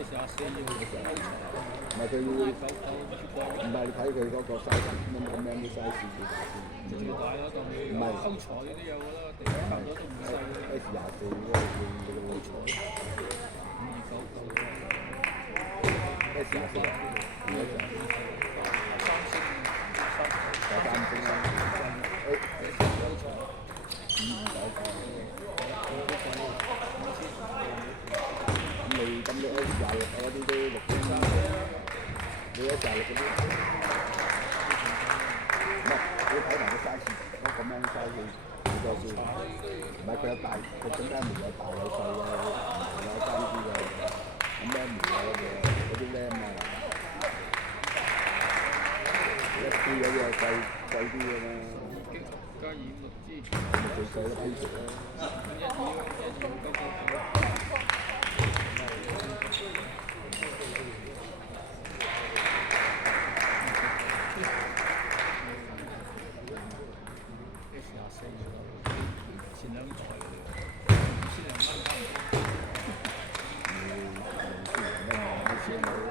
S24要唔係佢要，唔係你睇佢嗰個 size 咁樣啲 size 幾大先？最大嗰度唔係歐裁嗰啲有㗎啦，地差唔多都唔細㗎。S24嗰個叫歐裁，S24而家就有3星啦咁你S26嗰啲都6星，你S26嗰啲，唔係你睇埋個 size，嗰個 man size 幾多先？唔係佢有大，佢中間冇有大有細嘅，有3D嘅，咁 man 嗰啲 RAM 啊，SD 嗰啲係細啲嘅嘛。加二五六 G，最細嘅 basic 啦。S24前兩代嘅，2000零蚊。2000零蚊，2000零蚊。